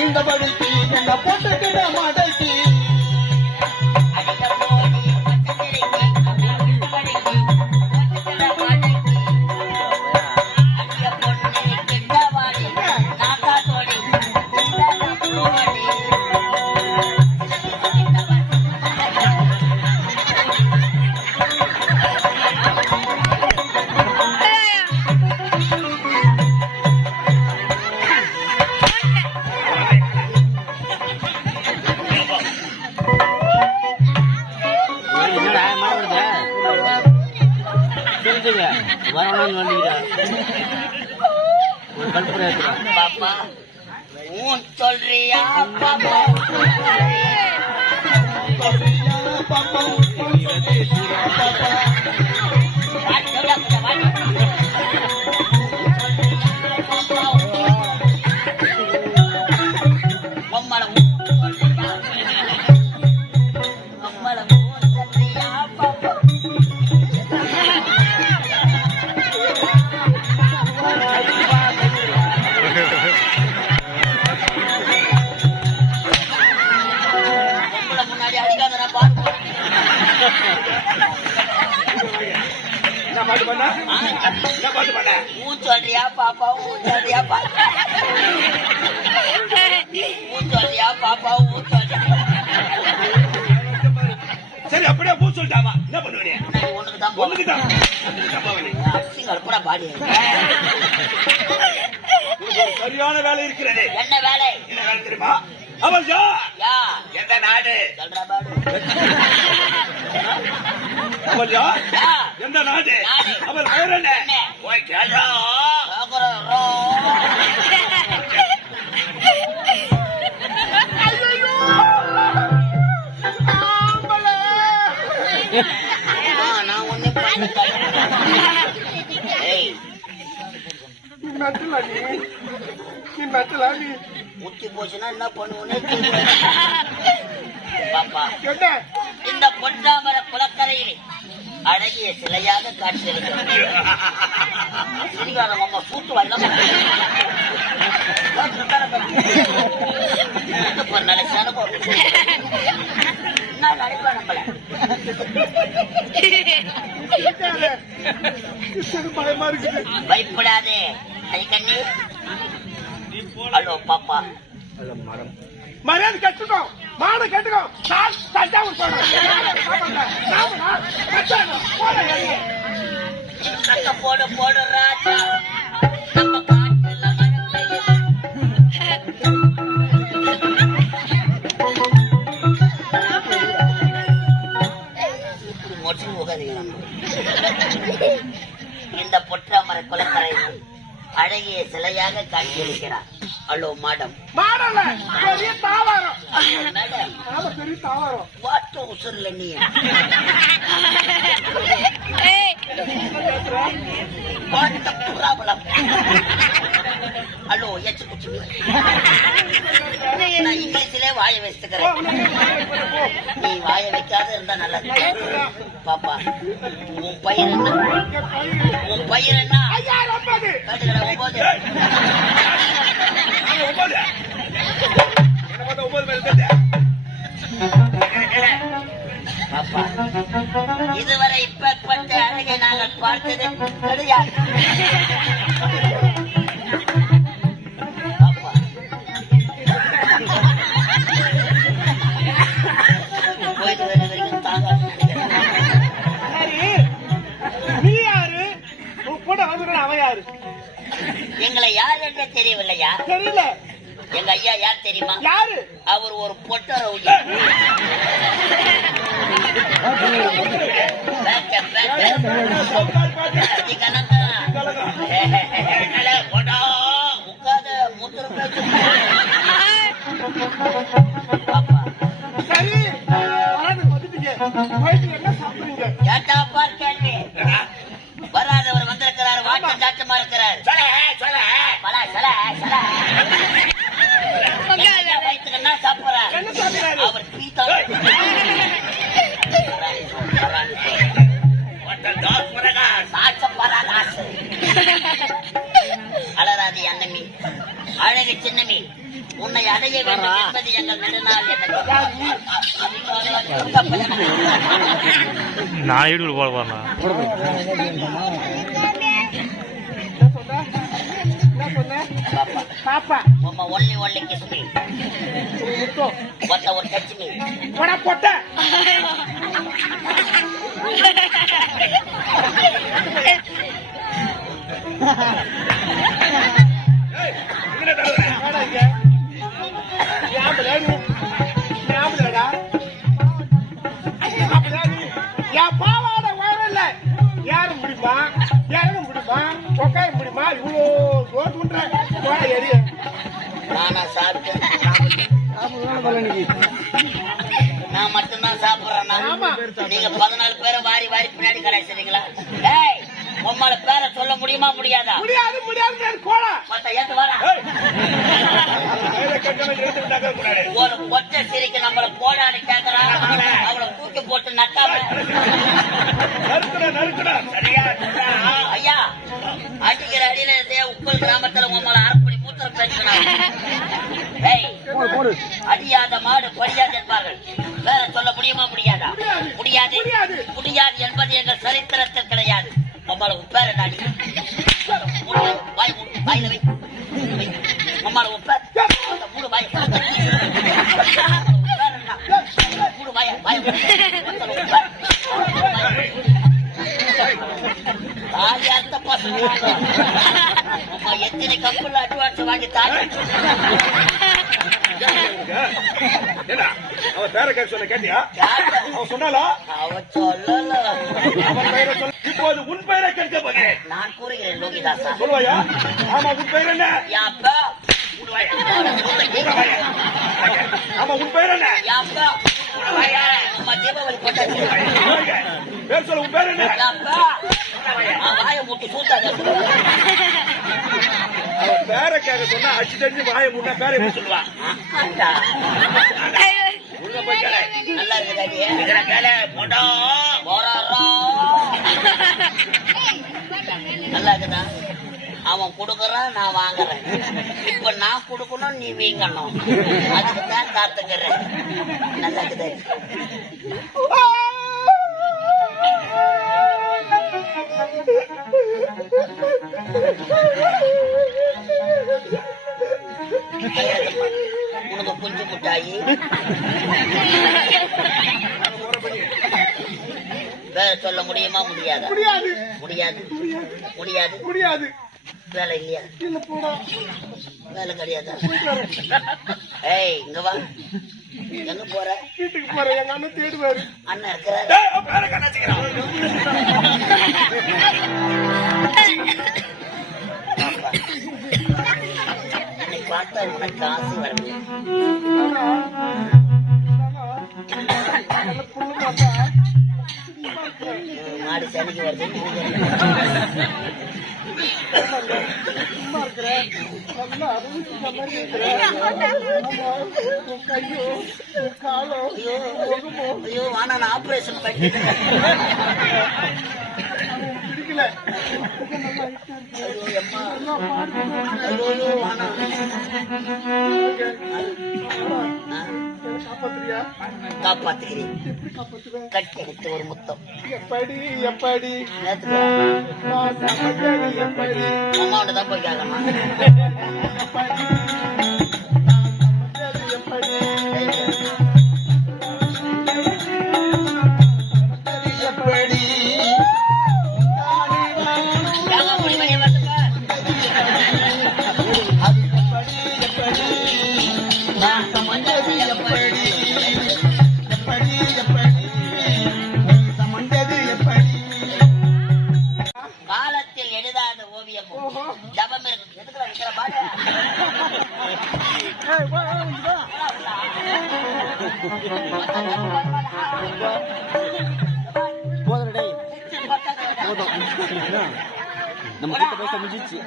இந்த படிக்கு என்ன போட்டுக்கிட மடக்கி பாப்பா சொல்றியா பாப்பா சொல்றியா பாப்பா சொல்றியா பாப்பா சொல்றியா பாப்பா சரி அப்படியே பூ சொல்லிட்டாமா என்ன பண்ணுவீங்க பாடி சரியான வேலை இருக்கிறது என்ன வேலை தெரியுமா அவள் எந்த நாடு அவள் எந்த நாடு அவள் பெயர் என்ன போய் கேளா நான் ஒண்ணு முத்தி போச்சுன்னா என்ன பண்ணுவோன்னு பாப்பா இந்த பொன்னாமர குளக்கரையில் அழகிய சிலையாக காட்சியளிக்கிறது அம்மா கூட்டு வரலாம் நினைப்பா நம்மள பயப்படாதே கை கண்ணி ஹலோ பாப்பா மரியாதை கட்டுக்கோ மாடு கட்டுக்கோ போடு போடு ராஜா நம்ம காட்டுல மொழி உகாதீங்க இந்த பொற்றாமரை குளக்கரை அழகிய சிலையாக காட்சியளிக்கிறார் ஹலோ மேடம் வாட்டு உசுர்ல நீ ப்ராப்ளம் ஹலோ எச்சு குச்சு நான் இங்கிலீஷ்ல வாய வச்சுக்கிறேன் நீ வாய வைக்காத இருந்தா நல்லது பாப்பா உன் பையன் என்ன உன் பையன் என்ன பாப்பா இதுவரை இப்ப அழகை நாங்கள் பார்த்தது கிடையாது எங்களை யார் என்று தெரியவில்லையா தெரியல எங்க ஐயா யார் தெரியுமா யாரு அவர் ஒரு பொட்ட ரவுடி சரி என்ன சாப்பிடுறீங்க கேட்டா பார் கேள்வி வராதவர் வந்திருக்கிறார் வாட்டம் சாட்டமா இருக்கிறார் வயிற்றுக்கு சாப்பிடுறார் அவர் அலராதி அன்னமி அழகு சின்னமி உன்னை அடைய வேண்டும் என்பது எங்கள் நெடுநாள் நான் ஈடு போட போறேன். பாப்பா ஒன்லி கிஸ் மீ what ஒரு டச் மீ போடா போட்ட யாரும் முடியுமா யாரும் முடியுமா உட்கார முடியுமா இவ்வளோ சோத்துன்ற எரிய நானா சாப்பிட்டேன் நான் மட்டும்தான் சாப்பிடுறேன். நீங்க 14 பேரை வாரி வாரி பின்னாடி கலாய்ச்சிருக்கீங்களா? ஏய் உம்மால பேரை சொல்ல முடியுமா முடியாதா? முடியாது முடியாது கோலா மத்த ஏத்து வாடா. ஒரு கொச்சை சிரிக்கு நம்மள போடான்னு கேக்குறான். அவளை தூக்கி போட்டு நட்டாம ஐயா அடிக்கிற அடியில இருந்தே உப்பல் கிராமத்துல உம்மால அரப்பணி மூத்திரம் பேசினாங்க. அடியாத மாடு படியாது என்பார்கள். வேற சொல்ல முடியுமா முடியாதா? முடியாது முடியாது என்பது எங்கள் சரித்திரத்தில் கிடையாது. உம்மால உப்பேர நாடி வாயில வை உம்மால உப்பேர் மூடு வாய் மூடு வாய வாய தாயார்த்த பசங்க அம்மா எத்தனை கப்பல் அட்வான்ஸ் வாங்கி தாங்க அவன் பேரை கேட்க சொல்ல கேட்டியா? அவன் சொன்னாலா? அவ சொல்லல. அவன் பெயரை சொல்ல. இப்போது உன் பெயரை கேட்க போகிறேன். நான் கூறுகிறேன் லோகிதாசா. சொல்லுவாயா? ஆமா உன் பெயர் என்ன? யாப்பா ஆமா உன் பெயர் என்ன? யாப்பா அம்மா தீபாவளி போட்டாச்சு. பேர் சொல்ல உன் பேர் என்ன? யாப்பா வாயை மூட்டு சூத்தாத. அவன் பேரை கேட்க சொன்னா அடிச்சு தெரிஞ்சு வாயை மூட்டா பேரை எப்படி சொல்லுவா? உள்ள போய் கேளு. நல்லா இருக்குதா? நல்லா இருக்குதா? அவன் கொடுக்கறான் நான் வாங்குறேன். இப்ப நான் கொடுக்கணும் நீ வீங்கணும். அதுக்கு தான் காத்துக்கிறேன். நல்லா இருக்குதா? உனக்கு குஞ்சு முட்டாயி வேலை சொல்ல முடியுமா முடியாதா? முடியாது முடியாது முடியாது முடியாது வேலை இல்லையா? இல்ல போடா வேலை கிடையாதா? ஏய் இங்க வா. எங்க போற? வீட்டுக்கு போறேன். எங்க அண்ணன் தேடுவாரு. அண்ணன் இருக்கிறாரு. பார்த்தா உனக்கு காசு வரல. மாடு சனிக்கு வருது. ஐயோ வானா நான் ஆபரேஷன் பண்ணி பிடிக்கல. காப்பாத்துறியா? காப்பாத்துகிறேன். காப்பாத்துவேன். கட்டி எடுத்து ஒரு முத்தம். எப்படி எப்படி நேத்துக்கு எப்படி அம்மாவோட தான் போய் கேட்கணும். எப்படி காலத்தில் எழுதாத ஓவியமும் ஜபம் இருக்கு. எதுக்குள்ள இருக்கிற பாரு நம்ம கிட்ட பேச முடிஞ்சிச்சு.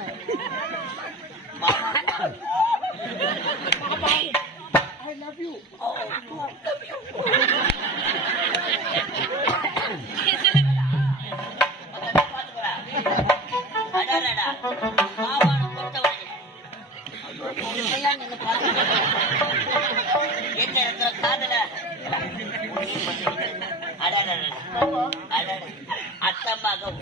I love you. அடடடா மாவான கொட்டவனே. இதெல்லாம் நீங்க பாத்துக்கோங்க. அடடட அடடட அத்தமாக